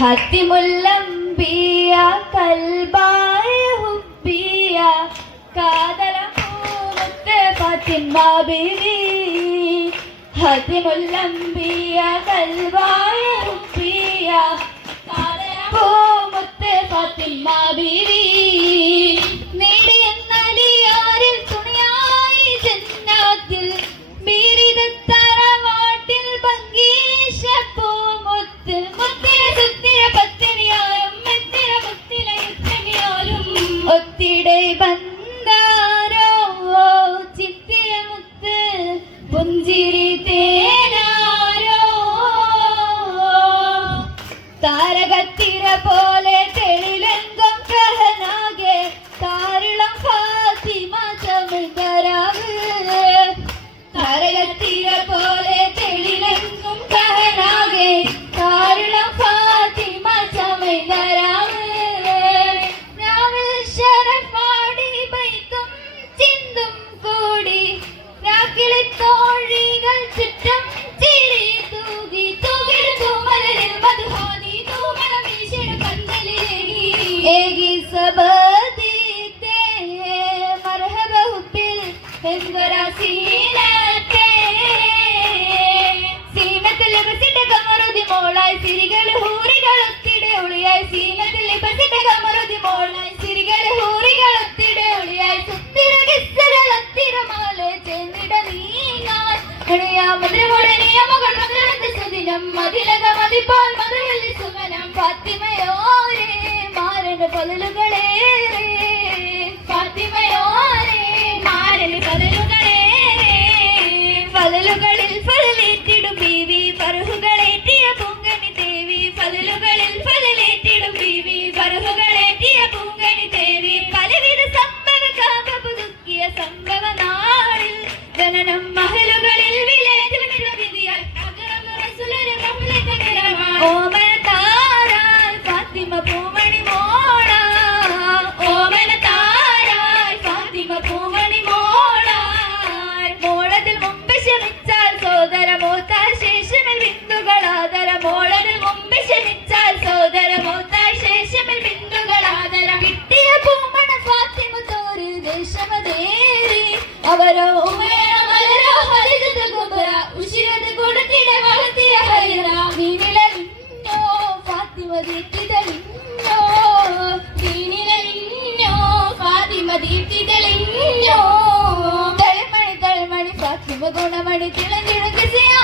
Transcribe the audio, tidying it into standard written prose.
ഹത്തിമുല്ലംബിയ കൽബായ ഹുബിയ കാതല പൂമുത്ത് ഫാത്തിമ ബീവി ഹത്തിമുല്ലംബിയ കൽബായ ഹുബിയ കാതല പൂമുത്ത് ഫാത്തിമ ബീവി നേടിയെന്നലിയാരിൽ തുണിയായി ജന്നാത്തിൽ ബീരിതത്തറവാട്ടിൽ ഭംഗീശ പൂമുത്ത് ഒത്തിടെ ബന്ധാരോ ചിത്തിരമുത്ത് പുഞ്ചിരി തേനാരോ താരകത്തിര പോലെ തെളിലെങ്കും കഹനാകെ താരളം ഫാത്തിമ ചമകരാവ് താരകത്തിര പോലെ തെളിലെങ്കും കഹനാകെ താരളം ഫാത്തിമ ചമകരാവ് തോഴികൾ ചുറ്റും ചിരി തൂകി തൂകിൽ തൂമലിൽ മധുഹാനി തൂമല വീശിട കന്തലിലേകി ഏകി സബദീത്തെ മർഹബ ഹുബിൽ ഹെസ്വരാസീനത്തെ സീനത്തിൽ ബസിട്ട കമറുതി മോളായി സിരികൾ ഹൂറികൾ ഒത്തിടെ ഒളിയായി സീനത്തിൽ ബസിട്ട കമറുതി മോളായി സിരികൾ ഹൂറികൾ ഒത്തിടെ ഒളിയായി സുത്തിര കിസ്സകൾ ഒത്തിരമാലെ ചെന്നിട ഫാത്തിമയോരേ മാരന് പലലുകളേറെ ഫാത്തിമയോരേ മാരന് പലലുകളേറെ പലലുകളിൽ ഫലലേറ്റിടും ബീവി ഫർഹുകളേറ്റിയ പൂങ്കണി ദേവി ഫലലുകളിൽ ഫലലേറ്റിടും ബീവി ഫർഹുകളേറ്റിയ പൂങ്കണി ദേവി പലവിധ സംഭവ കാമ പുതുക്കിയ സംഭവ നാളിൽ ജനനം മഹലുകളിൽ ഓമന താരായി ഫാത്തിമ പൂമണി മോള ഓമന താരായി ഫാത്തിമ പൂമണി മോള മോളതിൽ മുമ്പ് ക്ഷമിച്ചാൽ സോദര മൂത്താൽ ശേഷമിൽ ബിന്ദുകളാദര മോളതിൽ മുമ്പ് ക്ഷമിച്ചാൽ സോദര മൂത്താൽ ശേഷമിൽ ബിന്ദുകളാദര കിട്ടിയ പൂമണ ഫാത്തിമ തോര് ദേശമതേറി അവരോ ഉമേറ മലരോ ഹരിജത കുബറ ഉശിരത് കൊടുത്തിടെ വളർത്തിയ ഹൈറ വീണിലിഞ്ഞോ ഫാത്തിമ ദീപ്തിതളിഞ്ഞോ വീണിലിഞ്ഞോ ഫാത്തിമ ദീപ്തിതളിഞ്ഞോ തളിമണി തളിമണി ഫാത്തിമ ഗുണമണി തിളഞ്ഞിടും കിസിയാ